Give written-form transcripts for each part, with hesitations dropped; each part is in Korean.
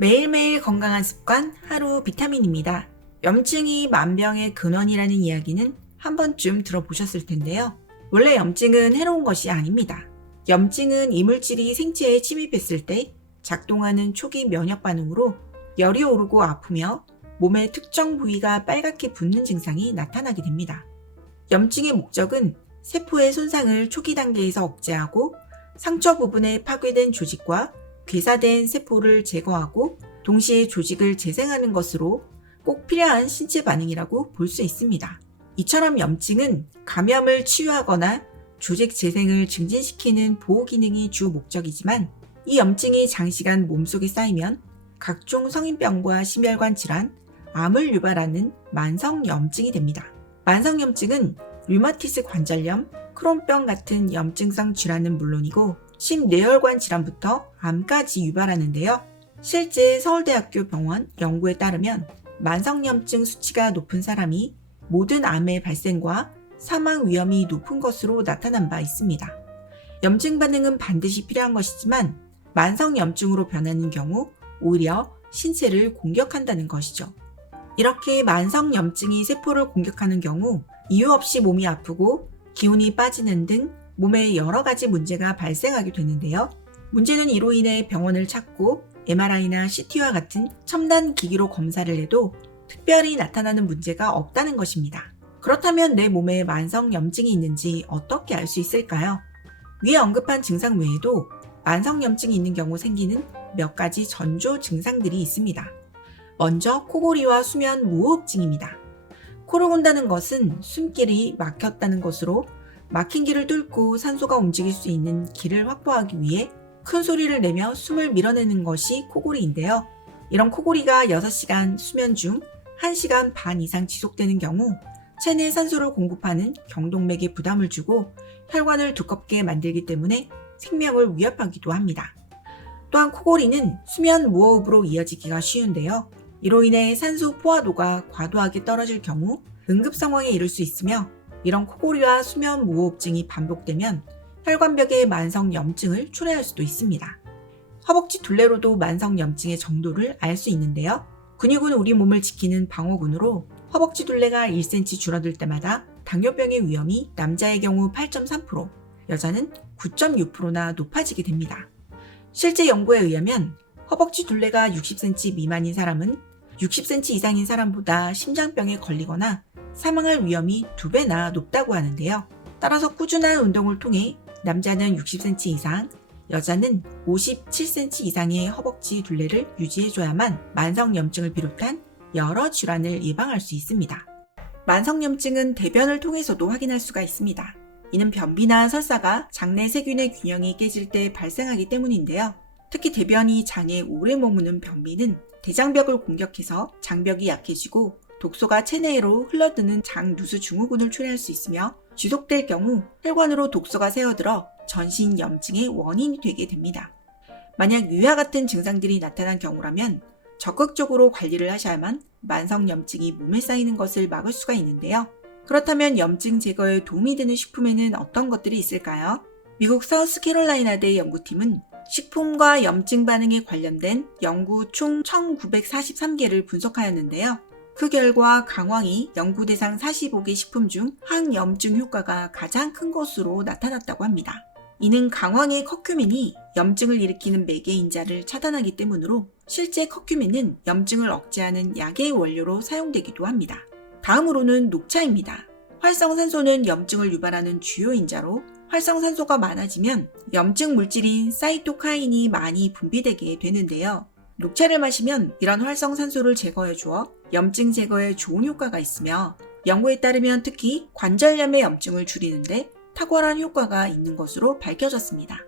매일매일 건강한 습관 하루 비타민입니다. 염증이 만병의 근원이라는 이야기는 한 번쯤 들어보셨을 텐데요. 원래 염증은 해로운 것이 아닙니다. 염증은 이물질이 생체에 침입했을 때 작동하는 초기 면역 반응으로 열이 오르고 아프며 몸의 특정 부위가 빨갛게 붓는 증상이 나타나게 됩니다. 염증의 목적은 세포의 손상을 초기 단계에서 억제하고 상처 부분에 파괴된 조직과 괴사된 세포를 제거하고 동시에 조직을 재생하는 것으로 꼭 필요한 신체 반응이라고 볼 수 있습니다. 이처럼 염증은 감염을 치유하거나 조직 재생을 증진시키는 보호 기능이 주 목적이지만 이 염증이 장시간 몸속에 쌓이면 각종 성인병과 심혈관 질환, 암을 유발하는 만성염증이 됩니다. 만성염증은 류마티스 관절염, 크론병 같은 염증성 질환은 물론이고 심뇌혈관 질환부터 암까지 유발하는데요. 실제 서울대학교 병원 연구에 따르면 만성염증 수치가 높은 사람이 모든 암의 발생과 사망 위험이 높은 것으로 나타난 바 있습니다. 염증 반응은 반드시 필요한 것이지만 만성염증으로 변하는 경우 오히려 신체를 공격한다는 것이죠. 이렇게 만성염증이 세포를 공격하는 경우 이유 없이 몸이 아프고 기운이 빠지는 등 몸에 여러 가지 문제가 발생하게 되는데요. 문제는 이로 인해 병원을 찾고 MRI나 CT와 같은 첨단 기기로 검사를 해도 특별히 나타나는 문제가 없다는 것입니다. 그렇다면 내 몸에 만성염증이 있는지 어떻게 알 수 있을까요? 위에 언급한 증상 외에도 만성염증이 있는 경우 생기는 몇 가지 전조 증상들이 있습니다. 먼저 코골이와 수면 무호흡증입니다. 코를 곤다는 것은 숨길이 막혔다는 것으로 막힌 길을 뚫고 산소가 움직일 수 있는 길을 확보하기 위해 큰 소리를 내며 숨을 밀어내는 것이 코골이인데요. 이런 코골이가 6시간 수면 중 1시간 반 이상 지속되는 경우 체내 산소를 공급하는 경동맥에 부담을 주고 혈관을 두껍게 만들기 때문에 생명을 위협하기도 합니다. 또한 코골이는 수면 무호흡으로 이어지기가 쉬운데요. 이로 인해 산소 포화도가 과도하게 떨어질 경우 응급 상황에 이를 수 있으며 이런 코골이와 수면 무호흡증이 반복되면 혈관벽에 만성염증을 초래할 수도 있습니다. 허벅지 둘레로도 만성염증의 정도를 알 수 있는데요. 근육은 우리 몸을 지키는 방어군으로 허벅지 둘레가 1cm 줄어들 때마다 당뇨병의 위험이 남자의 경우 8.3%, 여자는 9.6%나 높아지게 됩니다. 실제 연구에 의하면 허벅지 둘레가 60cm 미만인 사람은 60cm 이상인 사람보다 심장병에 걸리거나 사망할 위험이 2배나 높다고 하는데요. 따라서 꾸준한 운동을 통해 남자는 60cm 이상, 여자는 57cm 이상의 허벅지 둘레를 유지해줘야만 만성염증을 비롯한 여러 질환을 예방할 수 있습니다. 만성염증은 대변을 통해서도 확인할 수가 있습니다. 이는 변비나 설사가 장내 세균의 균형이 깨질 때 발생하기 때문인데요. 특히 대변이 장에 오래 머무는 변비는 대장벽을 공격해서 장벽이 약해지고 독소가 체내로 흘러드는 장누수 증후군을 초래할 수 있으며 지속될 경우 혈관으로 독소가 새어들어 전신 염증의 원인이 되게 됩니다. 만약 위와 같은 증상들이 나타난 경우라면 적극적으로 관리를 하셔야만 만성염증이 몸에 쌓이는 것을 막을 수가 있는데요. 그렇다면 염증 제거에 도움이 되는 식품에는 어떤 것들이 있을까요? 미국 사우스캐롤라이나대 연구팀은 식품과 염증 반응에 관련된 연구 총 1943개를 분석하였는데요. 그 결과 강황이 연구 대상 45개 식품 중 항염증 효과가 가장 큰 것으로 나타났다고 합니다. 이는 강황의 커큐민이 염증을 일으키는 매개인자를 차단하기 때문으로 실제 커큐민은 염증을 억제하는 약의 원료로 사용되기도 합니다. 다음으로는 녹차입니다. 활성산소는 염증을 유발하는 주요 인자로 활성산소가 많아지면 염증 물질인 사이토카인이 많이 분비되게 되는데요. 녹차를 마시면 이런 활성산소를 제거해 주어 염증 제거에 좋은 효과가 있으며 연구에 따르면 특히 관절염의 염증을 줄이는데 탁월한 효과가 있는 것으로 밝혀졌습니다.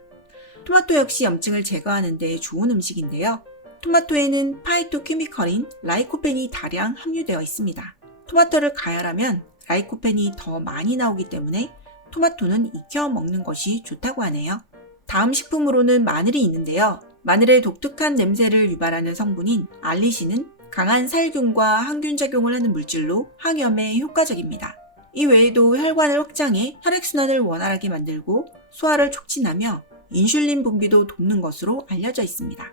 토마토 역시 염증을 제거하는 데 좋은 음식인데요. 토마토에는 파이토케미컬인 라이코펜이 다량 함유되어 있습니다. 토마토를 가열하면 라이코펜이 더 많이 나오기 때문에 토마토는 익혀 먹는 것이 좋다고 하네요. 다음 식품으로는 마늘이 있는데요. 마늘의 독특한 냄새를 유발하는 성분인 알리신은 강한 살균과 항균 작용을 하는 물질로 항염에 효과적입니다. 이 외에도 혈관을 확장해 혈액순환을 원활하게 만들고 소화를 촉진하며 인슐린 분비도 돕는 것으로 알려져 있습니다.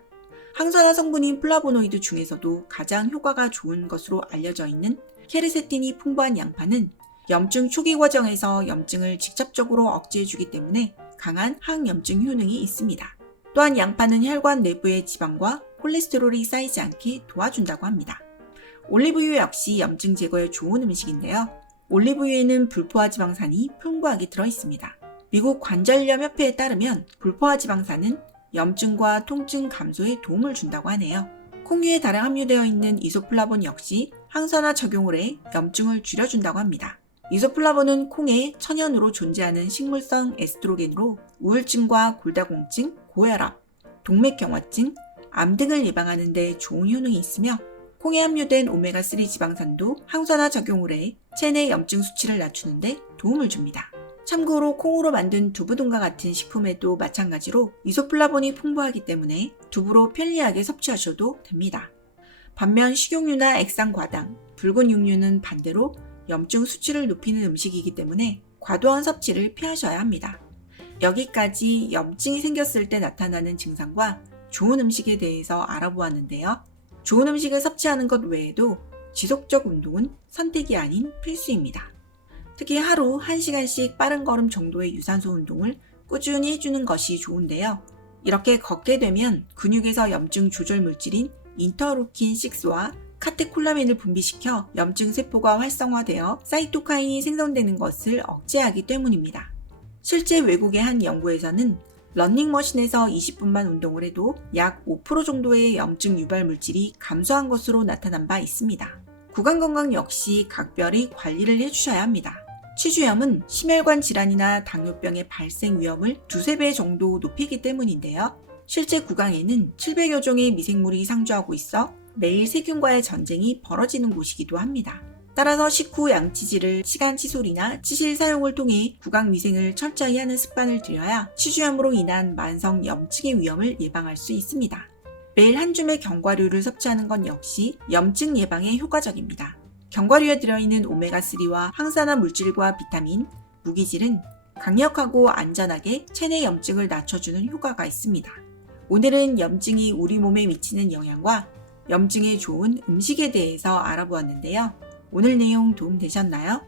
항산화 성분인 플라보노이드 중에서도 가장 효과가 좋은 것으로 알려져 있는 케르세틴이 풍부한 양파는 염증 초기 과정에서 염증을 직접적으로 억제해주기 때문에 강한 항염증 효능이 있습니다. 또한 양파는 혈관 내부의 지방과 콜레스테롤이 쌓이지 않게 도와준다고 합니다. 올리브유 역시 염증 제거에 좋은 음식인데요. 올리브유에는 불포화 지방산이 풍부하게 들어있습니다. 미국 관절염 협회에 따르면 불포화 지방산은 염증과 통증 감소에 도움을 준다고 하네요. 콩류에 다량 함유되어 있는 이소플라본 역시 항산화 작용을 해 염증을 줄여준다고 합니다. 이소플라본은 콩에 천연으로 존재하는 식물성 에스트로겐으로 우울증과 골다공증, 고혈압, 동맥경화증, 암 등을 예방하는 데 좋은 효능이 있으며 콩에 함유된 오메가3 지방산도 항산화 작용을 해 체내 염증 수치를 낮추는 데 도움을 줍니다. 참고로 콩으로 만든 두부등과 같은 식품에도 마찬가지로 이소플라본이 풍부하기 때문에 두부로 편리하게 섭취하셔도 됩니다. 반면 식용유나 액상과당, 붉은 육류는 반대로 염증 수치를 높이는 음식이기 때문에 과도한 섭취를 피하셔야 합니다. 여기까지 염증이 생겼을 때 나타나는 증상과 좋은 음식에 대해서 알아보았는데요. 좋은 음식을 섭취하는 것 외에도 지속적 운동은 선택이 아닌 필수입니다. 특히 하루 1시간씩 빠른 걸음 정도의 유산소 운동을 꾸준히 해주는 것이 좋은데요. 이렇게 걷게 되면 근육에서 염증 조절 물질인 인터루킨6와 카테콜라민을 분비시켜 염증 세포가 활성화되어 사이토카인이 생성되는 것을 억제하기 때문입니다. 실제 외국의 한 연구에서는 러닝머신에서 20분만 운동을 해도 약 5% 정도의 염증 유발 물질이 감소한 것으로 나타난 바 있습니다. 구강건강 역시 각별히 관리를 해주셔야 합니다. 치주염은 심혈관 질환이나 당뇨병의 발생 위험을 2~3배 정도 높이기 때문인데요. 실제 구강에는 700여 종의 미생물이 상주하고 있어 매일 세균과의 전쟁이 벌어지는 곳이기도 합니다. 따라서 식후 양치질을 시간 치솔이나 치실 사용을 통해 구강 위생을 철저히 하는 습관을 들여야 치주염으로 인한 만성 염증의 위험을 예방할 수 있습니다. 매일 한 줌의 견과류를 섭취하는 것 역시 염증 예방에 효과적입니다. 견과류에 들어있는 오메가3와 항산화 물질과 비타민, 무기질은 강력하고 안전하게 체내 염증을 낮춰주는 효과가 있습니다. 오늘은 염증이 우리 몸에 미치는 영향과 염증에 좋은 음식에 대해서 알아보았는데요. 오늘 내용 도움되셨나요?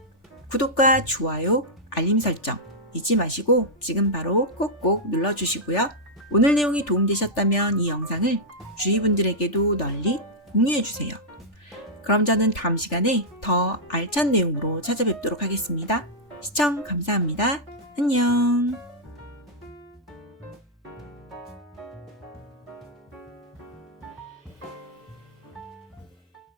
구독과 좋아요, 알림 설정 잊지 마시고 지금 바로 꼭꼭 눌러주시고요. 오늘 내용이 도움되셨다면 이 영상을 주위 분들에게도 널리 공유해주세요. 그럼 저는 다음 시간에 더 알찬 내용으로 찾아뵙도록 하겠습니다. 시청 감사합니다. 안녕.